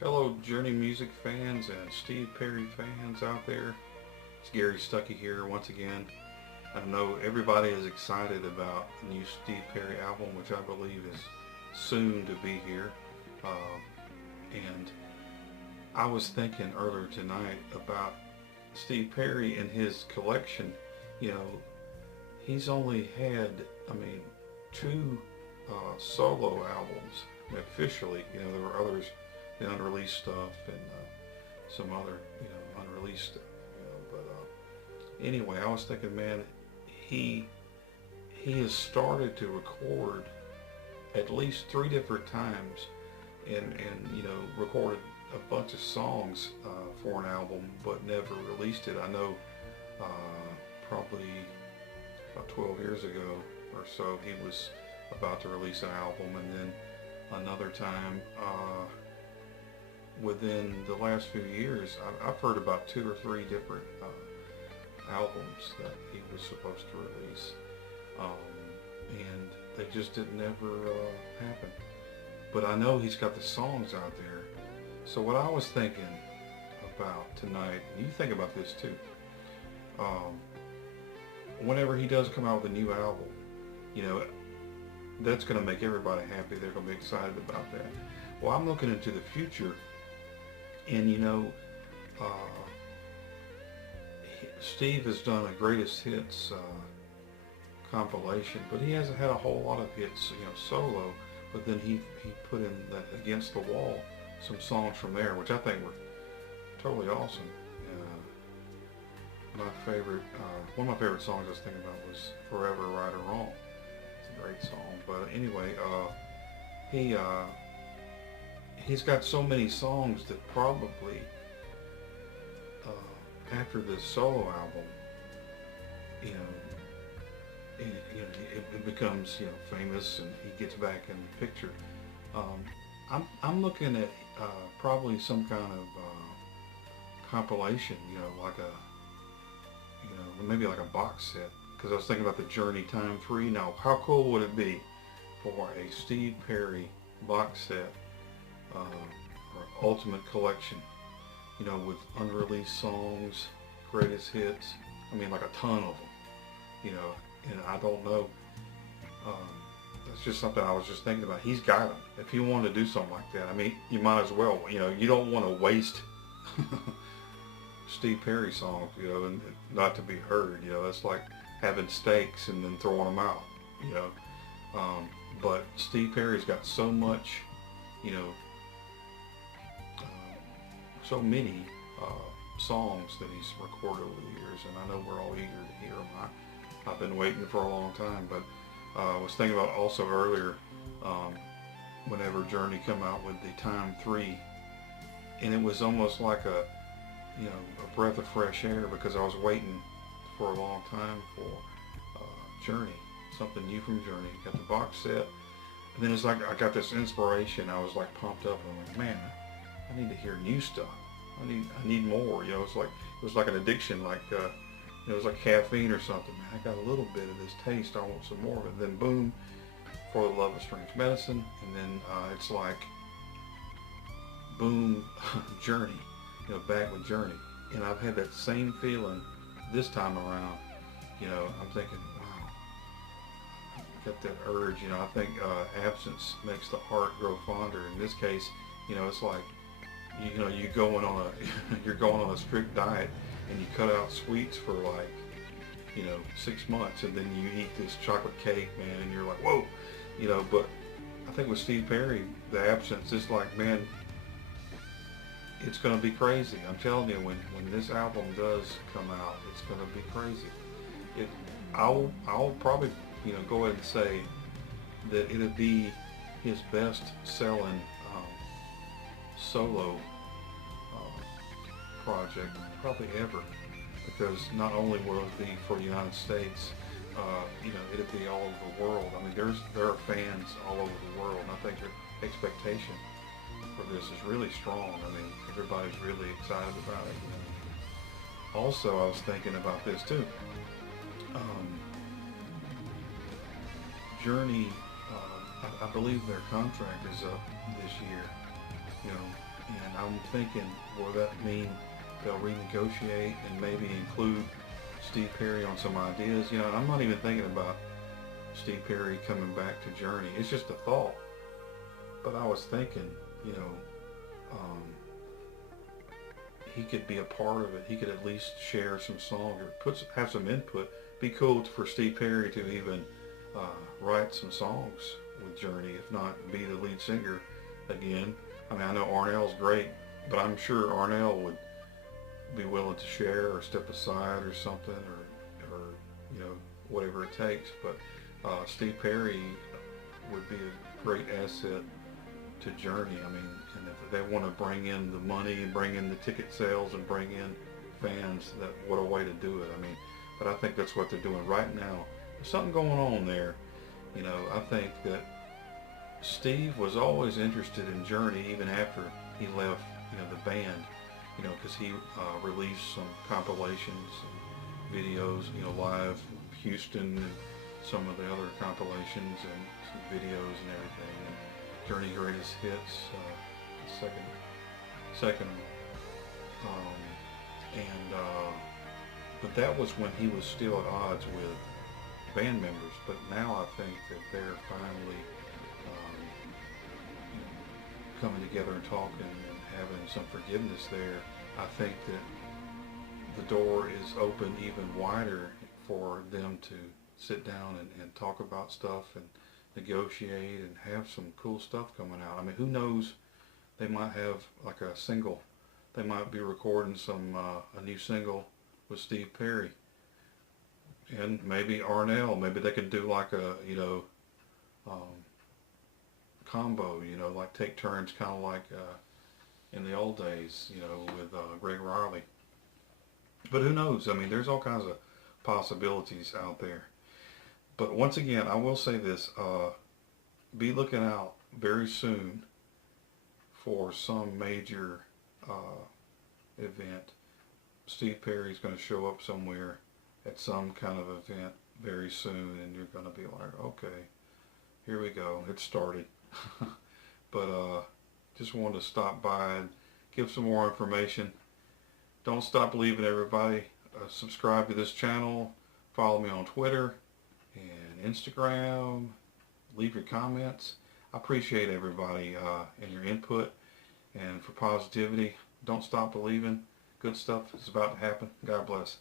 Hello, Journey music fans and Steve Perry fans out there. It's Gary Stuckey here once again. I know everybody is excited about the new Steve Perry album, which I believe is soon to be here. Um, and I was thinking earlier tonight about Steve Perry and his collection. You know, he's only had, I mean, two solo albums officially. You know, there were others, the unreleased stuff and some other, unreleased stuff. Anyway, I was thinking, man, he he has started to record at least three different times, and recorded a bunch of songs for an album, but never released it. I know uh, probably about 12 years ago or so, he was about to release an album, and then another time within the last few years, I've heard about two or three different albums that he was supposed to release, and they just didn't never happen. But I know he's got the songs out there. So what I was thinking about tonight, and you think about this too, um, whenever he does come out with a new album, you know, that's going to make everybody happy. They're going to be excited about that. Well, I'm looking into the future, and uh, Steve has done a greatest hits compilation, but he hasn't had a whole lot of hits, solo. But then he put in that Against the Wall, some songs from there, which I think were totally awesome. One of my favorite songs I was thinking about was Forever Right or Wrong. It's a great song. But anyway, he he's got so many songs that probably after this solo album, you know, it becomes famous, and he gets back in the picture. I'm looking at probably some kind of compilation, like a maybe like a box set, because I was thinking about the Journey Time 3. Now, how cool would it be for a Steve Perry box set or ultimate collection, with unreleased songs, greatest hits. I mean, like a ton of them, and I don't know. Um, that's just something I was just thinking about. He's got them. If he wanted to do something like that, I mean, you might as well. You don't want to waste Steve Perry songs, and not to be heard. It's like having steaks and then throwing them out. You know, but Steve Perry's got so much, you know, so many songs that he's recorded over the years, and I know we're all eager to hear them. I've been waiting for a long time, but I was thinking about also earlier, whenever Journey come out with the Time 3, and it was almost like a breath of fresh air, because I was waiting for a long time for Journey, something new from Journey. Got the box set, and then it's like I got this inspiration. I was like pumped up, and I'm like, man, I need to hear new stuff. I need more. It was like an addiction, like it was like caffeine or something. Man, I got a little bit of this taste. I want some more of it. Then boom, For the Love of Strange Medicine, and then it's like boom, Journey. Back with Journey, and I've had that same feeling this time around. I'm thinking, wow, I got that urge. I think absence makes the heart grow fonder. In this case, it's like you going on a you're going on a strict diet, and you cut out sweets for like 6 months, and then you eat this chocolate cake, man, and you're like, whoa. But I think with Steve Perry, the absence is like, man, it's going to be crazy. I'm telling you, when this album does come out, it's going to be crazy. I'll probably go ahead and say that it'll be his best selling solo project probably ever, because not only will it be for the United States, it'll be all over the world. I mean, there are fans all over the world, and I think the expectation for this is really strong. I mean, everybody's really excited about it. Also, I was thinking about this too. Journey, I believe their contract is up this year. And I'm thinking, will that mean they'll renegotiate and maybe include Steve Perry on some ideas? You know, I'm not even thinking about Steve Perry coming back to Journey. It's just a thought. But I was thinking, you know, um, he could be a part of it. He could at least share some songs or have some input. Be cool for Steve Perry to even write some songs with Journey, if not be the lead singer again. I mean, I know Arnell's great, but I'm sure Arnell would be willing to share or step aside or something, or you know, whatever it takes. But Steve Perry would be a great asset to Journey. I mean, and if they want to bring in the money and bring in the ticket sales and bring in fans, that what a way to do it. I mean, but I think that's what they're doing right now. There's something going on there. You know, I think that Steve was always interested in Journey even after he left, you know, the band. You know, because he released some compilations and videos, you know, live Houston and some of the other compilations and some videos and everything. And Journey Greatest Hits, second, um, and but that was when he was still at odds with band members. But now I think that they're finally you know, coming together and talking and having some forgiveness there. I think that the door is open even wider for them to sit down and talk about stuff and negotiate and have some cool stuff coming out. I mean, who knows? They might have like a single. They might be recording some a new single with Steve Perry, and maybe Arnell. Maybe they could do like a, you know, combo. You know, like take turns, kind of like in the old days. You know, with Greg Riley. But who knows? I mean, there's all kinds of possibilities out there. But once again, I will say this, be looking out very soon for some major event. Steve Perry's going to show up somewhere at some kind of event very soon, and you're going to be like, okay, here we go, it started. But just wanted to stop by and give some more information. Don't stop believing, everybody. Subscribe to this channel, follow me on Twitter and Instagram, leave your comments. I appreciate everybody and your input, and for positivity. Don't stop believing. Good stuff is about to happen. God bless.